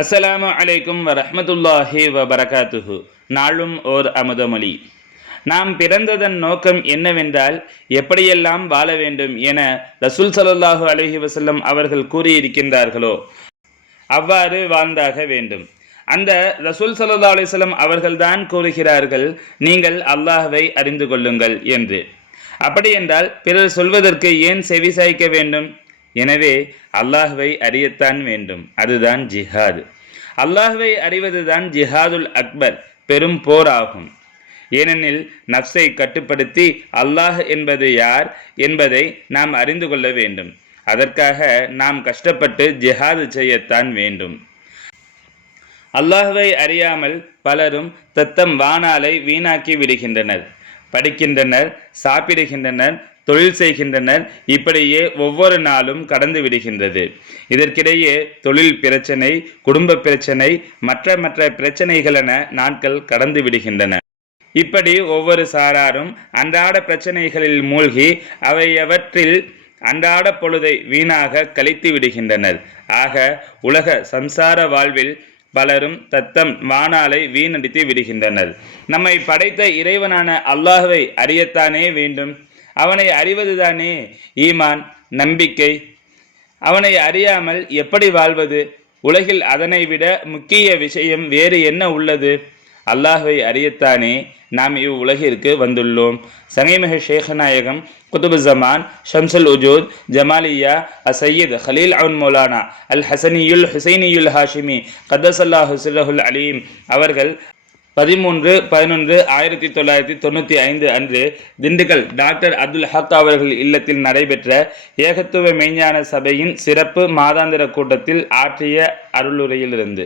அஸ்ஸலாமு அலைக்கும் வரஹ்மத்துல்லாஹி வபரகாத்துஹு. நாளும் ஓர் அமுதமொழி. நாம் பிறந்ததன் நோக்கம் என்னவென்றால் எப்படியெல்லாம் வாழ வேண்டும் என ரசூல் ஸல்லல்லாஹு அலைஹி வஸல்லம் அவர்கள் கூறியிருக்கின்றார்களோ அவ்வாறு வாழ்ந்தாக வேண்டும். அந்த ரசூல் ஸல்லல்லாஹு அலைஹி வஸல்லம் அவர்கள்தான் கூறுகிறார்கள், நீங்கள் அல்லாஹ்வை அறிந்து கொள்ளுங்கள் என்று. அப்படியென்றால் பிறர் சொல்வதற்கு ஏன் செவிசாய்க்க வேண்டும்? எனவே அல்லாஹ்வை அறியத்தான் வேண்டும். அதுதான் ஜிஹாது. அல்லாஹ்வை அறிவதுதான் ஜிஹாதுல் அக்பர், பெரும் போர் ஆகும். ஏனெனில் நஃப்ஸை கட்டுப்படுத்தி அல்லாஹ் என்பது யார் என்பதை நாம் அறிந்து கொள்ள வேண்டும். அதற்காக நாம் கஷ்டப்பட்டு ஜிஹாது செய்யத்தான் வேண்டும். அல்லாஹ்வை அறியாமல் பலரும் தத்தம் வாணாலை வீணாக்கி விடுகின்றனர். படிக்கின்றனர், சாப்பிடுகின்றனர், தொழில் செய்கின்றனர். இப்படியே ஒவ்வொரு நாளும் கடந்து விடுகின்றது. இதற்கிடையே தொழில் பிரச்சனை, குடும்ப பிரச்சனை, மற்ற பிரச்சனைகள் என நாட்கள் கடந்து விடுகின்றன. இப்படி ஒவ்வொரு சாராரும் அன்றாட பிரச்சனைகளில் மூழ்கி அவையவற்றில் அன்றாட பொழுதை வீணாக கழித்து விடுகின்றனர். ஆக உலக சம்சார வாழ்வில் பலரும் தத்தம் வாணாலை வீணடித்து விடுகின்றனர். நம்மை படைத்த இறைவனான அல்லாஹ்வை அறியத்தானே வேண்டும். அவனை அறிவதுதானே ஈமான், நம்பிக்கை. அவனை அறியாமல் எப்படி வாழ்வது? உலகில் அதனை விட முக்கிய விஷயம் வேறு என்ன உள்ளது? அல்லாஹ்வை அறியத்தானே நாம் இவ்வுலகிற்கு வந்துள்ளோம். சங்கைமிகு ஷேഖநாயகம் குதுபுஸ்ஸமான் ஷம்சுல் உஜூத் ஜமாலியா அசையீத் ஹலீல் அவுன் மௌலானா அல் ஹசனியுல் ஹுசைனியுல் ஹாஷிமி கத்தஸல்லாஹு சிர்ரஹுல் அலீம் அவர்கள் 13/11/1995 அன்று திண்டுக்கல் டாக்டர் அப்துல் ஹக் அவர்கள் இல்லத்தில் நடைபெற்ற ஏகத்துவ மெய்ஞான சபையின் சிறப்பு மாதாந்திர கூட்டத்தில் ஆற்றிய அருளுரையிலிருந்து